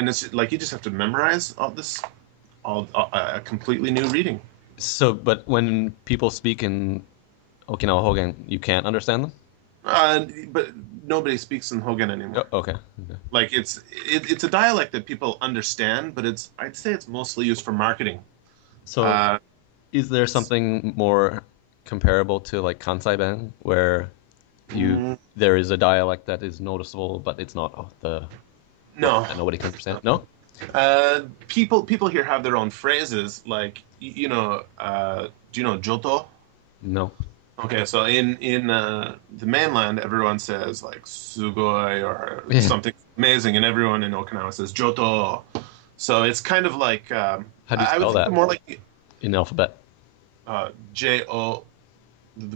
and it's like you just have to memorize all this, all a completely new reading. So, but when people speak in Okinawa Hogan, you can't understand them? But nobody speaks in Hogan Oh, anymore. okay. Okay. Like it's a dialect that people understand, but I'd say it's mostly used for marketing. So, Uh, is there it's something more comparable to like Kansai Ben, where you mm, there is a dialect that is noticeable, but it's not the one no. that nobody can understand? No? People here have their own phrases, like do you know Joto? No. Okay, so in the mainland, everyone says like "sugoi" or Yeah. something amazing, and everyone in Okinawa says "Joto." So it's kind of like How do you I would spell think that of more like in alphabet? J-O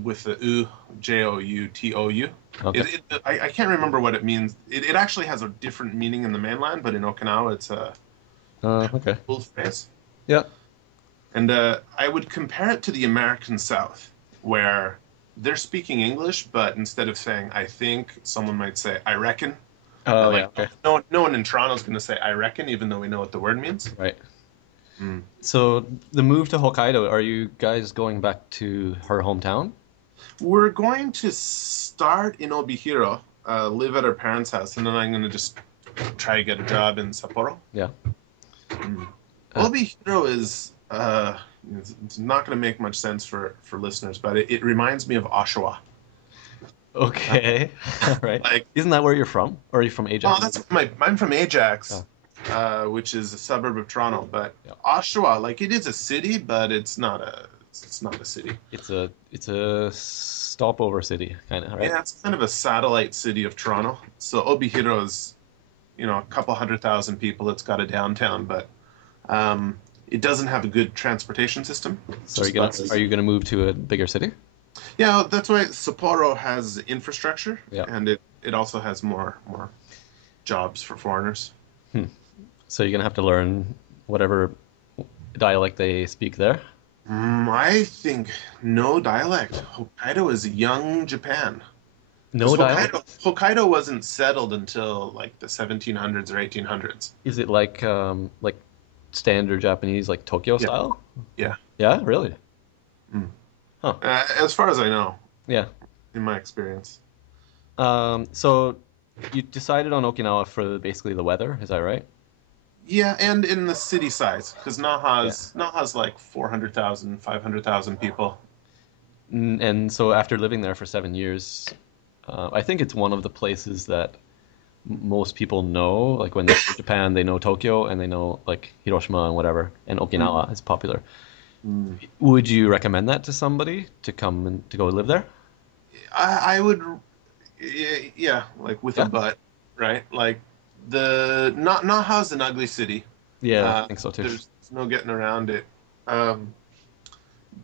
with the U, Joutou. Okay. I can't remember what it means. It actually has a different meaning in the mainland, but in Okinawa, it's a Okay. full phrase. Yeah. And I would compare it to the American South, where they're speaking English, but instead of saying "I think," someone might say "I reckon." Oh, yeah. Like Okay. no one in Toronto is going to say "I reckon," even though we know what the word means. Right. Mm. So the move to Hokkaido, are you guys going back to her hometown? We're going to start in Obihiro, live at our parents' house, and then I'm going to just try to get a job in Sapporo. Yeah. Mm. Uh, Obihiro is it's not going to make much sense for listeners, but it reminds me of Oshawa. okay. All right. Like, Isn't that where you're from? Or are you from oh, Ajax? that's my I'm from Oh, Ajax, which is a suburb of Toronto, but yeah. Oshawa, like it is a city, but it's not a city. It's a stopover city, kind of, right? Yeah, it's kind of a satellite city of Toronto. So Obihiro is, a couple 100,000 people. It's got a downtown, but it doesn't have a good transportation system. So Just are buses. you gonna move to a bigger city? Yeah, that's why Sapporo has infrastructure, Yeah. and it also has more jobs for foreigners. Hmm. So you're gonna have to learn whatever dialect they speak there. I think no dialect. Hokkaido is young Japan. Because No dialect? Hokkaido wasn't settled until like the 1700s or 1800s. Is it like standard Japanese, like Tokyo Yeah, style? yeah. Yeah, really? Mm. Huh. As far as I know, Yeah. in my experience. So you decided on Okinawa for basically the weather, is that right? Yeah, and in the city size, because Yeah. Naha's like 400,000, 500,000 people. And so after living there for 7 years, I think it's one of the places that most people know. Like when they say Japan, they know Tokyo and they know like Hiroshima and whatever, and Mm. Okinawa is popular. Mm. Would you recommend that to somebody to come and to go live there? I would, yeah, like with a Yeah. but, right? Like the Naha's an ugly city. Yeah, I think so too. There's no getting around it. Um,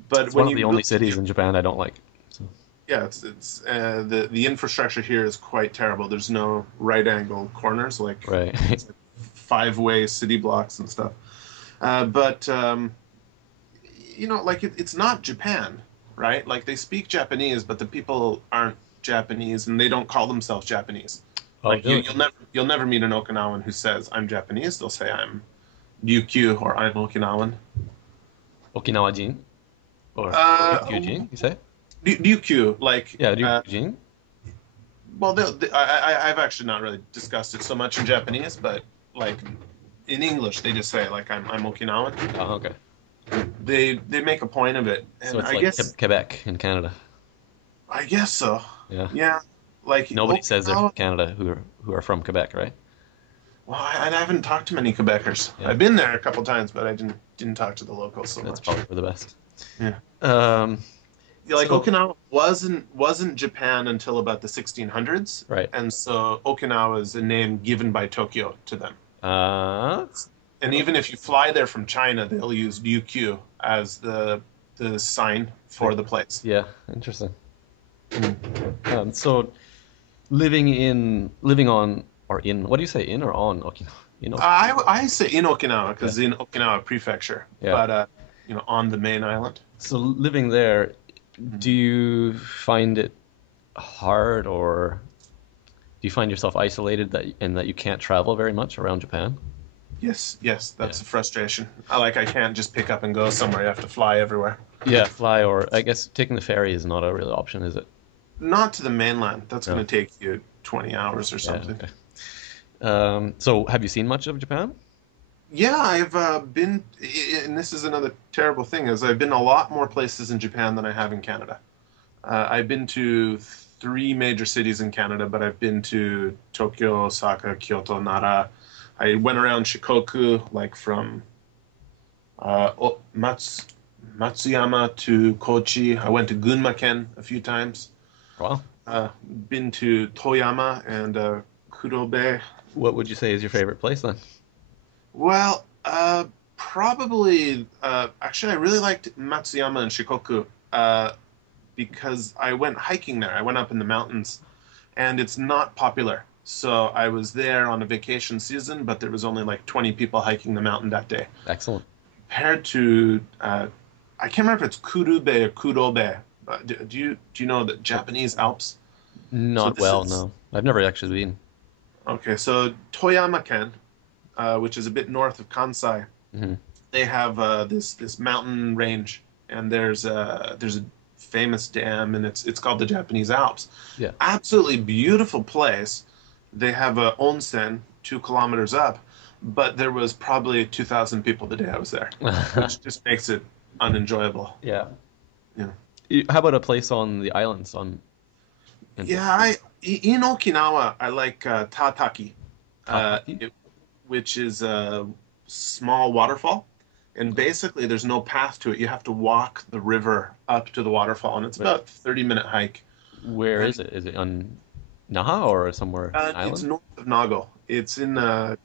but It's one when of the you only really, cities in Japan I don't like. So, yeah, it's the infrastructure here is quite terrible. There's no right angle corners, like right. it's like five-way city blocks and stuff. But like it's not Japan, right? Like they speak Japanese, but the people aren't Japanese, and they don't call themselves Japanese. Oh, Like really? you'll never meet an Okinawan who says I'm Japanese. They'll say I'm Ryukyu or I'm Okinawan. Okinawa Jin or Ryukyu Uh, Jin, you say? Ryukyu, like Yeah, Ryukyu Jin. well, I've actually not really discussed it so much in Japanese, but like in English, they just say like I'm Okinawan. Oh, okay. They make a point of it, So and it's like Quebec in Canada. I guess so. Yeah. Yeah, like Nobody says they're from Okinawa. Canada who are from Quebec, right? Well, I haven't talked to many Quebecers. Yeah. I've been there a couple times, but I didn't talk to the locals so That's much. probably for the best. Yeah, Um, yeah, like so Okinawa wasn't Japan until about the 1600s, right. and so Okinawa is a name given by Tokyo to them. Uh, And even if you fly there from China, they'll use UQ as the sign for the place. yeah, interesting. Mm. So living on or in what do you say, in or on Okinawa? I say in Okinawa Yeah. because in Okinawa Prefecture, Yeah. but on the main island. So living there, Mm. do you find it hard or do you find yourself isolated that and that you can't travel very much around Japan? Yes, Yeah. that's a frustration. I can't just pick up and go somewhere. You have to fly everywhere. Yeah, fly or I guess taking the ferry is not a real option, is it? Not to the mainland. That's going No. to take you 20 hours or Yeah, something. okay. So have you seen much of Japan? Yeah, I've been, and this is another terrible thing, is I've been a lot more places in Japan than I have in Canada. I've been to three major cities in Canada, but I've been to Tokyo, Osaka, Kyoto, Nara. I went around Shikoku, like from Matsuyama to Kochi. I went to Gunma-ken a few times. Well, Uh, been to Toyama and Kurobe. what would you say is your favorite place then? Well, probably. Actually, I really liked Matsuyama and Shikoku because I went hiking there. I went up in the mountains, and it's not popular. So I was there on a vacation season, but there was only like 20 people hiking the mountain that day. Excellent. Compared to, I can't remember if it's Kurube or Kurobe. Do you know the Japanese Alps? So Not this well, is no. I've never actually been. okay. So Toyama-ken, which is a bit north of Kansai, Hmm. they have this mountain range, and there's a famous dam, and it's called the Japanese Alps. Yeah. Absolutely beautiful place. They have a onsen 2 kilometers up, but there was probably 2,000 people the day I was there, which just makes it unenjoyable. Yeah. Yeah, How about a place on the islands in yeah. In Okinawa, I like Tataki, Tataki? which is a small waterfall. And basically, there's no path to it. You have to walk the river up to the waterfall, and it's Wait, about 30-minute hike. where And is it? Is it on Naha or somewhere an it's island? north of Nago. It's in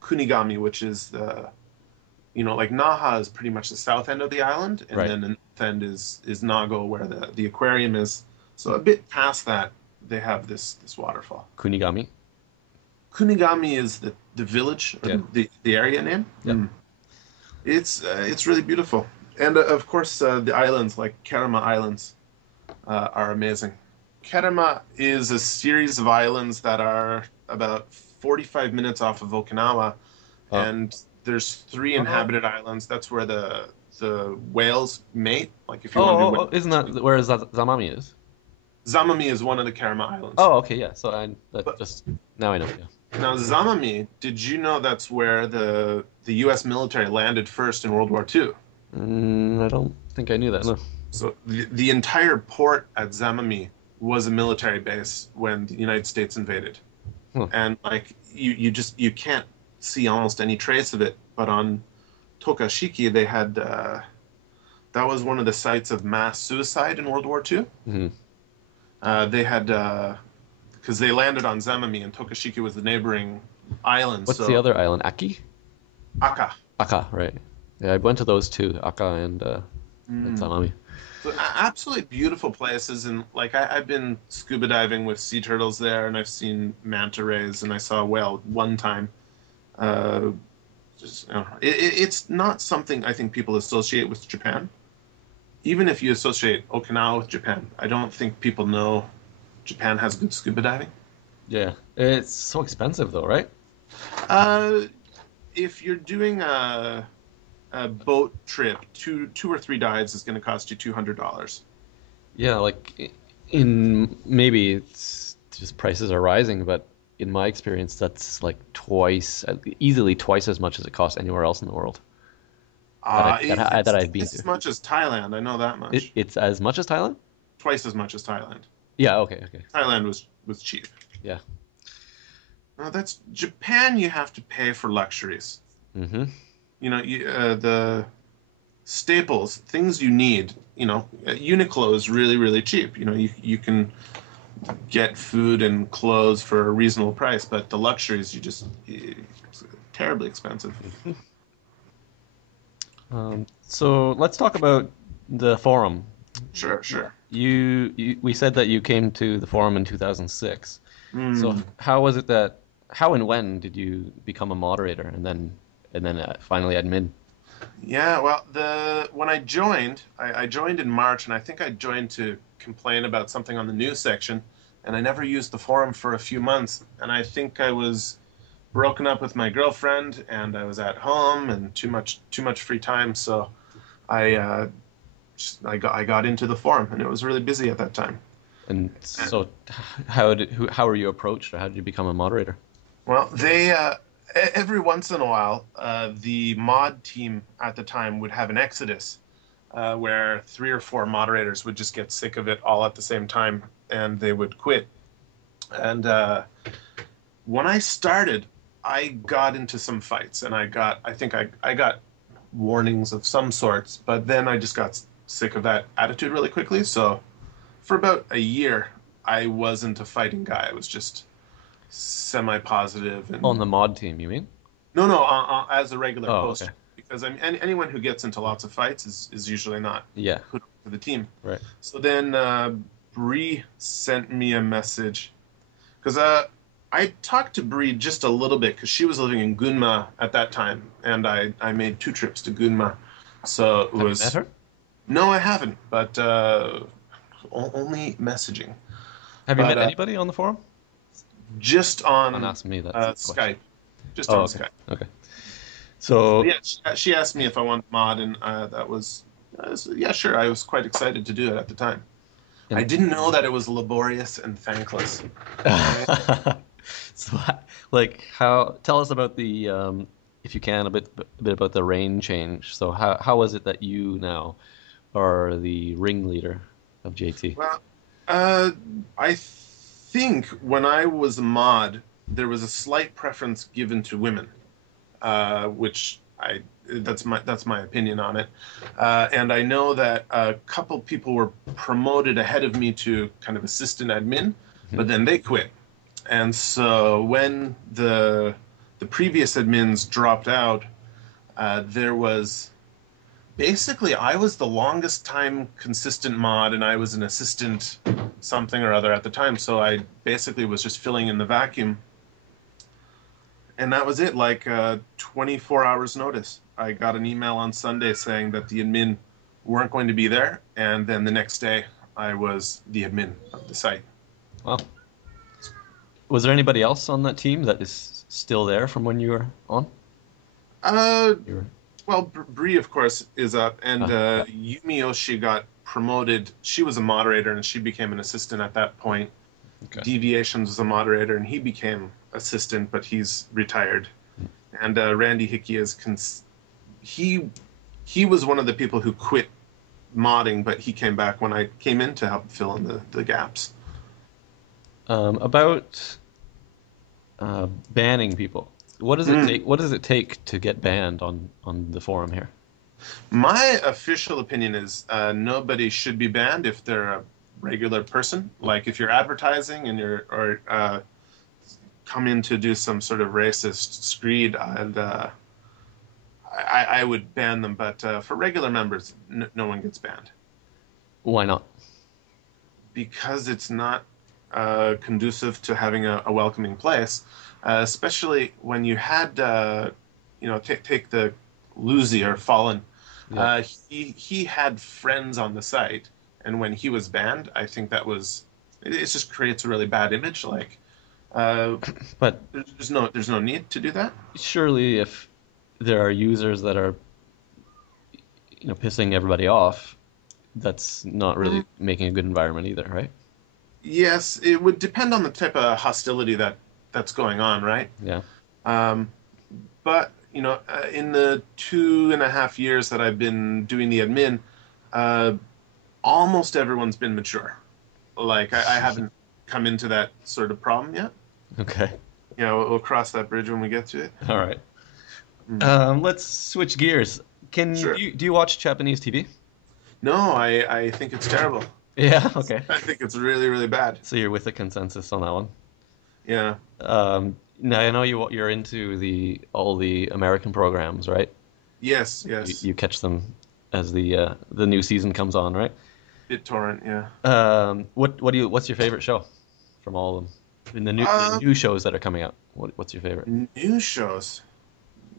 Kunigami, which is like Naha is pretty much the south end of the island, and Right. then the north end is Nago, where the aquarium is. So a bit past that, they have this waterfall. Kunigami. Kunigami is the village or Yeah. the area name. Yeah. It's really beautiful, and of course the islands like Kerama Islands are amazing. Kerama is a series of islands that are about 45 minutes off of Okinawa, Oh. and there's three inhabited islands. That's where the whales mate. Like if you want to do whale Isn't watching. that where Zamami is? Zamami is one of the Kerama Islands. Oh, okay, yeah. So I that But just now I know. Yeah. now Zamami, did you know that's where the U.S. military landed first in World War II? I don't think I knew that. No. So the entire port at Zamami was a military base when the United States invaded. Huh. And like you can't see almost any trace of it. But on Tokashiki, they had that was one of the sites of mass suicide in World War II. Hmm. They had because they landed on Zamami, and Tokashiki was the neighboring island. What's the So other island? Aki? Aka. Aka, right. Yeah, I went to those two, Aka and Mm. Zamami. So absolutely beautiful places, and like I've been scuba diving with sea turtles there, and I've seen manta rays, and I saw a whale one time. Uh, it's not something I think people associate with Japan. Even if you associate Okinawa with Japan, I don't think people know Japan has good scuba diving. Yeah. It's so expensive though, right? Uh, if you're doing a boat trip, two or three dives is going to cost you $200. Yeah, like in maybe it's just prices are rising, but in my experience, that's like easily twice as much as it costs anywhere else in the world that It's I've been twice to. as much as Thailand. I know that much. It's as much as Thailand? Twice as much as Thailand. Yeah, okay, okay. Thailand was cheap. Yeah. Now that's Japan. You have to pay for luxuries. Mm-hmm. The staples, things you need. Uniqlo is really really cheap. You can get food and clothes for a reasonable price, but the luxuries it's terribly expensive. So let's talk about the forum. Sure, sure. We said that you came to the forum in 2006. So Mm. how and when did you become a moderator and then finally admin? Yeah, well, when I joined in March, and I think I joined to complain about something on the news section, and I never used the forum for a few months, and I think I was broken up with my girlfriend, and I was at home and too much free time, so I I got into the forum, and it was really busy at that time. And And, so, how were you approached, or how did you become a moderator? well, every once in a while, the mod team at the time would have an exodus where three or four moderators would just get sick of it all at the same time, and they would quit. And when I started, I got into some fights, and I think I got warnings of some sorts, but then I just got sick of that attitude really quickly. So for about a year, I wasn't a fighting guy. I was just semi-positive On and the mod team, you mean? no, as a regular Oh, okay. poster, because I mean, anyone who gets into lots of fights is usually not Yeah, put for the team. right. So then Bree sent me a message because I talked to Bree just a little bit because she was living in Gunma at that time, and I made two trips to Gunma. So it Have you met was her? no, I haven't, but only messaging. Have you But met anybody on the forum? just Don't on ask me that question. Skype, just Oh, on okay. Skype. Okay. But So, yeah, she asked me if I wanted mod, and that was yeah, sure. I was quite excited to do it at the time. I and didn't know that it was laborious and thankless. I, so, like, how? Tell us about the, if you can, a bit about the reign change. So, how was it that you now are the ringleader of JT? well, uh, I think when I was a mod, there was a slight preference given to women, which I that's my opinion on it. And I know that a couple people were promoted ahead of me to kind of assistant admin, Mhm. but then they quit. And so when the previous admins dropped out, there was basically I was the longest time consistent mod, and I was an assistant something or other at the time. So I basically was just filling in the vacuum, and that was it. Like 24 hours notice. I got an email on Sunday saying that the admin weren't going to be there, and then the next day I was the admin of the site. Wow. Was there anybody else on that team that is still there from when you were on? Uh, You were, well, Bree, of course, is up, and yeah. Yumi Oshi got promoted. She was a moderator, and she became an assistant at that point. Okay. Deviations was a moderator, and he became assistant, but he's retired. And Randy Hickey is he he was one of the people who quit modding, but he came back when I came in to help fill in the gaps. About banning people. What does it Mm. take? What does it take to get banned on the forum here? My official opinion is nobody should be banned if they're a regular person. Like if you're advertising and you're or come in to do some sort of racist screed, and I would ban them. But for regular members, no one gets banned Why not? because it's not conducive to having a welcoming place, especially when you had, take the Luzi or Fallen. Yeah. He had friends on the site, and when he was banned, I think that was it just creates a really bad image. Like, uh, But there's no need to do that. surely, if there are users that are, pissing everybody off, that's not really making a good environment either, right? Yes, it would depend on the type of hostility that's going on, right? Yeah. Um, but in the 2.5 years that I've been doing the admin, uh, almost everyone's been mature. Like I haven't come into that sort of problem yet. Okay. We'll cross that bridge when we get to it. All right. Mm. Let's switch gears. Can Sure. do you watch Japanese TV? No, I think it's terrible. Yeah. Okay. I think it's really, really bad. So you're with the consensus on that one. Yeah. Now I know you're into all the American programs, right? Yes, You, yes. you catch them as the new season comes on, right? BitTorrent, yeah. What's your favorite show from all of them? In the Uh, new shows that are coming out, what's your favorite? New shows.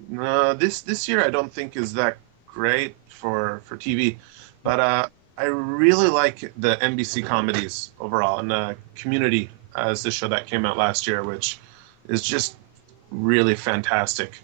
No, this year I don't think is that great for TV, but I really like the NBC comedies overall, and Community is the show that came out last year, which is just really fantastic